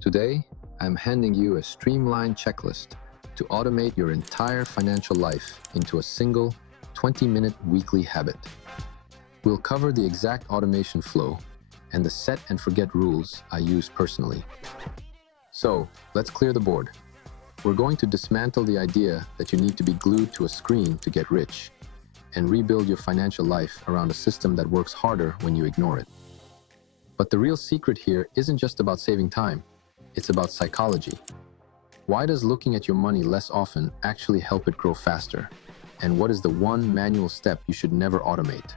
Today, I'm handing you a streamline checklist to automate your entire financial life into a single 20-minute weekly habit. We'll cover the exact automation flow and the set and forget rules I use personally. So, let's clear the board. We're going to dismantle the idea that you need to be glued to a screen to get rich and rebuild your financial life around a system that works harder when you ignore it. But the real secret here isn't just about saving time. It's about psychology. Why does looking at your money less often actually help it grow faster? And what is the one manual step you should never automate?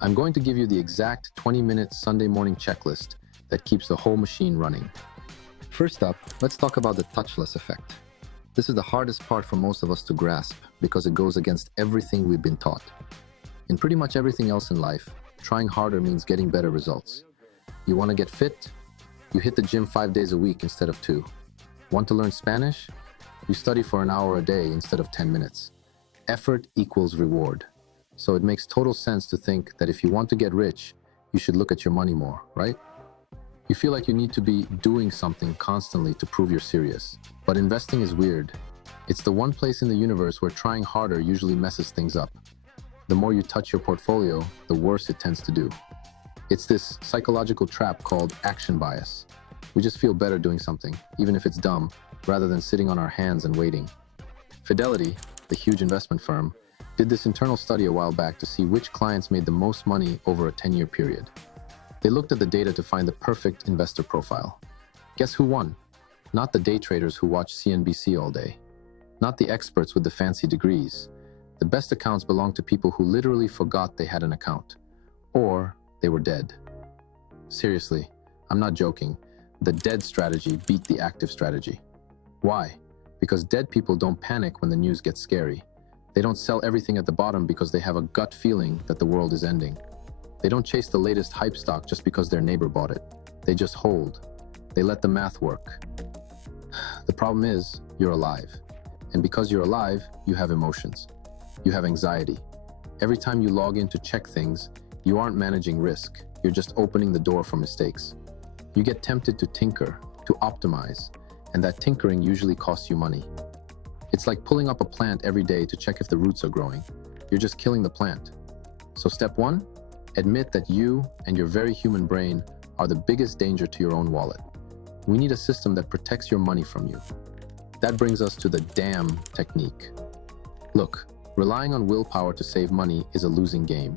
I'm going to give you the exact 20-minute Sunday morning checklist that keeps the whole machine running. First up, let's talk about the touchless effect. This is the hardest part for most of us to grasp because it goes against everything we've been taught. In pretty much everything else in life, trying harder means getting better results. You want to get fit? You hit the gym 5 days a week instead of 2. Want to learn Spanish? You study for an hour a day instead of 10 minutes. Effort equals reward. So it makes total sense to think that if you want to get rich, you should look at your money more, right? You feel like you need to be doing something constantly to prove you're serious. But investing is weird. It's the one place in the universe where trying harder usually messes things up. The more you touch your portfolio, the worse it tends to do. It's this psychological trap called action bias. We just feel better doing something, even if it's dumb, rather than sitting on our hands and waiting. Fidelity, the huge investment firm, did this internal study a while back to see which clients made the most money over a 10-year period. They looked at the data to find the perfect investor profile. Guess who won? Not the day traders who watch CNBC all day. Not the experts with the fancy degrees. The best accounts belong to people who literally forgot they had an account. Or they were dead. Seriously, I'm not joking. The dead strategy beat the active strategy. Why? Because dead people don't panic when the news gets scary. They don't sell everything at the bottom because they have a gut feeling that the world is ending. They don't chase the latest hype stock just because their neighbor bought it. They just hold. They let the math work. The problem is, you're alive. And because you're alive, you have emotions. You have anxiety. Every time you log in to check things, you aren't managing risk. You're just opening the door for mistakes. You get tempted to tinker, to optimize, and that tinkering usually costs you money. It's like pulling up a plant every day to check if the roots are growing. You're just killing the plant. So step 1, admit that you and your very human brain are the biggest danger to your own wallet. We need a system that protects your money from you. That brings us to the damn technique. Look, relying on willpower to save money is a losing game.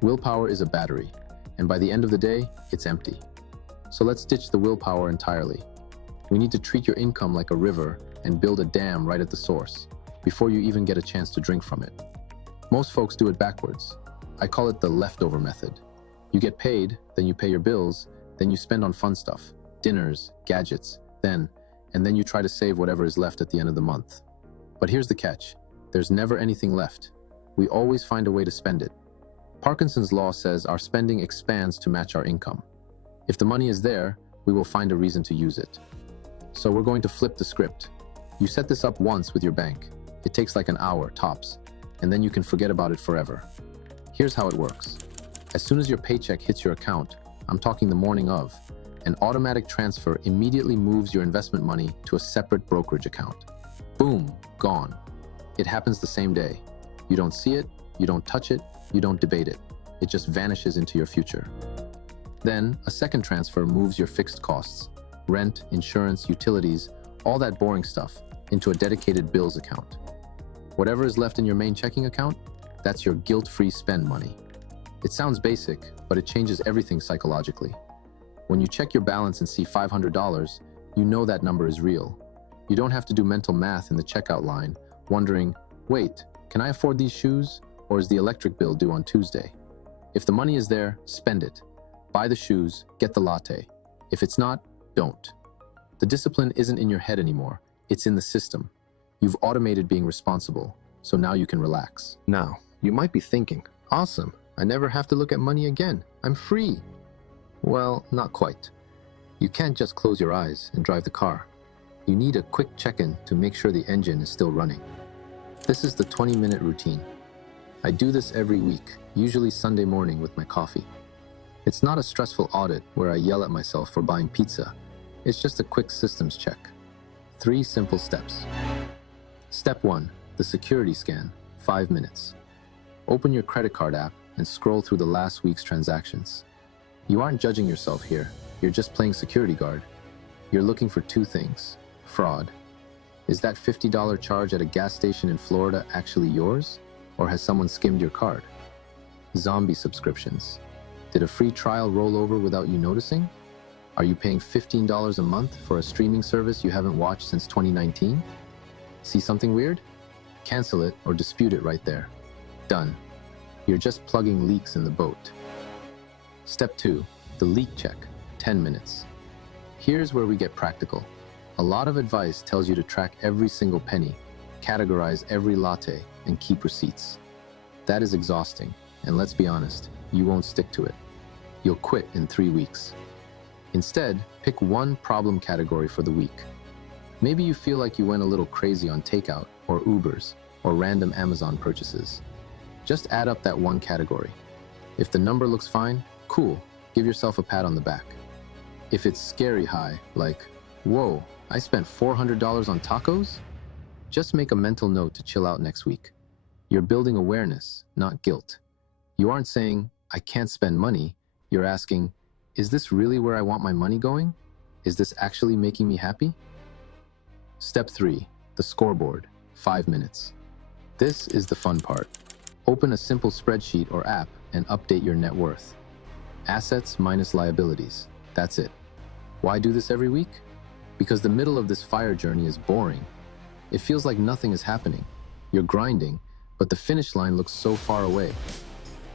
Willpower is a battery, and by the end of the day, it's empty. So let's ditch the willpower entirely. We need to treat your income like a river and build a dam right at the source, before you even get a chance to drink from it. Most folks do it backwards. I call it the leftover method. You get paid, then you pay your bills, then you spend on fun stuff, dinners, gadgets, and then you try to save whatever is left at the end of the month. But here's the catch. There's never anything left. We always find a way to spend it. Parkinson's law says our spending expands to match our income. If the money is there, we will find a reason to use it. So we're going to flip the script. You set this up once with your bank. It takes like an hour, tops, and then you can forget about it forever. Here's how it works. As soon as your paycheck hits your account, I'm talking the morning of, an automatic transfer immediately moves your investment money to a separate brokerage account. Boom, gone. It happens the same day. You don't see it, you don't touch it, you don't debate it. It just vanishes into your future. Then, a second transfer moves your fixed costs, rent, insurance, utilities, all that boring stuff, into a dedicated bills account. Whatever is left in your main checking account, that's your guilt-free spend money. It sounds basic, but it changes everything psychologically. When you check your balance and see $500, you know that number is real. You don't have to do mental math in the checkout line, wondering, wait, can I afford these shoes? Or is the electric bill due on Tuesday? If the money is there, spend it. Buy the shoes, get the latte. If it's not, don't. The discipline isn't in your head anymore. It's in the system. You've automated being responsible, so now you can relax. Now, you might be thinking, awesome, I never have to look at money again. I'm free. Well, not quite. You can't just close your eyes and drive the car. You need a quick check-in to make sure the engine is still running. This is the 20-minute routine. I do this every week, usually Sunday morning with my coffee. It's not a stressful audit where I yell at myself for buying pizza. It's just a quick systems check. 3 simple steps. Step 1, the security scan, 5 minutes. Open your credit card app and scroll through the last week's transactions. You aren't judging yourself here, you're just playing security guard. You're looking for 2 things. Fraud. Is that $50 charge at a gas station in Florida actually yours? Or has someone skimmed your card? Zombie subscriptions. Did a free trial roll over without you noticing? Are you paying $15 a month for a streaming service you haven't watched since 2019? See something weird? Cancel it or dispute it right there. Done. You're just plugging leaks in the boat. Step 2, the leak check, 10 minutes. Here's where we get practical. A lot of advice tells you to track every single penny, categorize every latte, and keep receipts. That is exhausting, and let's be honest, you won't stick to it. You'll quit in 3 weeks. Instead, pick one problem category for the week. Maybe you feel like you went a little crazy on takeout, or Ubers, or random Amazon purchases. Just add up that one category. If the number looks fine, cool, give yourself a pat on the back. If it's scary high, like, whoa, I spent $400 on tacos? Just make a mental note to chill out next week. You're building awareness, not guilt. You aren't saying, I can't spend money. You're asking, is this really where I want my money going? Is this actually making me happy? Step 3, the scoreboard, 5 minutes. This is the fun part. Open a simple spreadsheet or app and update your net worth. Assets minus liabilities. That's it. Why do this every week? Because the middle of this fire journey is boring. It feels like nothing is happening. You're grinding, but the finish line looks so far away.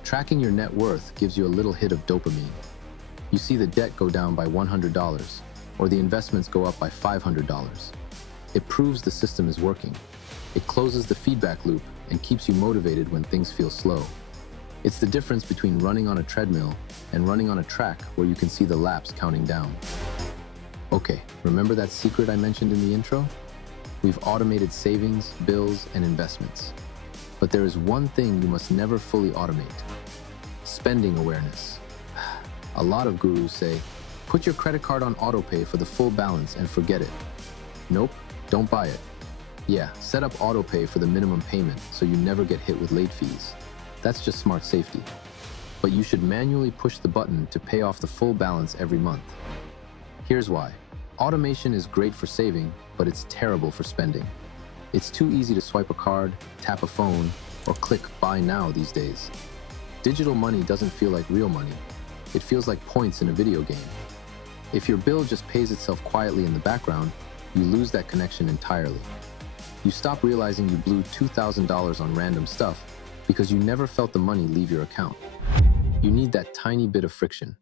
Tracking your net worth gives you a little hit of dopamine. You see the debt go down by $100, or the investments go up by $500. It proves the system is working. It closes the feedback loop and keeps you motivated when things feel slow. It's the difference between running on a treadmill and running on a track where you can see the laps counting down. Okay, remember that secret I mentioned in the intro? We've automated savings, bills, and investments. But there is one thing you must never fully automate: spending awareness. A lot of gurus say, put your credit card on autopay for the full balance and forget it. Nope, don't buy it. Yeah, set up autopay for the minimum payment so you never get hit with late fees. That's just smart safety. But you should manually push the button to pay off the full balance every month. Here's why. Automation is great for saving, but it's terrible for spending. It's too easy to swipe a card, tap a phone, or click buy now these days. Digital money doesn't feel like real money. It feels like points in a video game. If your bill just pays itself quietly in the background, you lose that connection entirely. You stop realizing you blew $2,000 on random stuff because you never felt the money leave your account. You need that tiny bit of friction.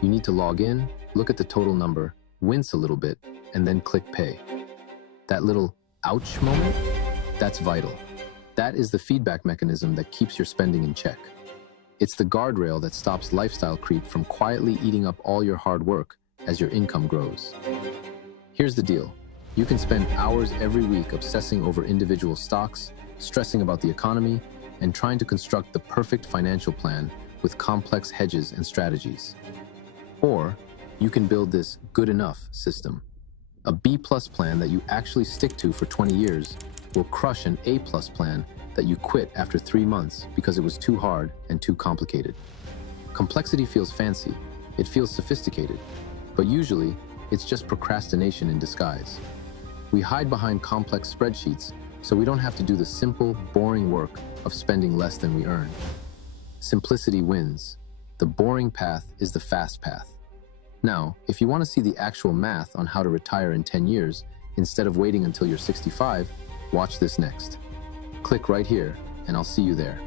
You need to log in, look at the total number, wince a little bit, and then click pay. That little ouch moment, that's vital. That is the feedback mechanism that keeps your spending in check. It's the guardrail that stops lifestyle creep from quietly eating up all your hard work as your income grows. Here's the deal. You can spend hours every week obsessing over individual stocks, stressing about the economy, and trying to construct the perfect financial plan with complex hedges and strategies. Or you can build this good enough system. A B+ plan that you actually stick to for 20 years will crush an A+ plan that you quit after 3 months because it was too hard and too complicated. Complexity feels fancy, it feels sophisticated, but usually it's just procrastination in disguise. We hide behind complex spreadsheets so we don't have to do the simple, boring work of spending less than we earn. Simplicity wins. The boring path is the fast path. Now, if you want to see the actual math on how to retire in 10 years, instead of waiting until you're 65, watch this next. Click right here, and I'll see you there.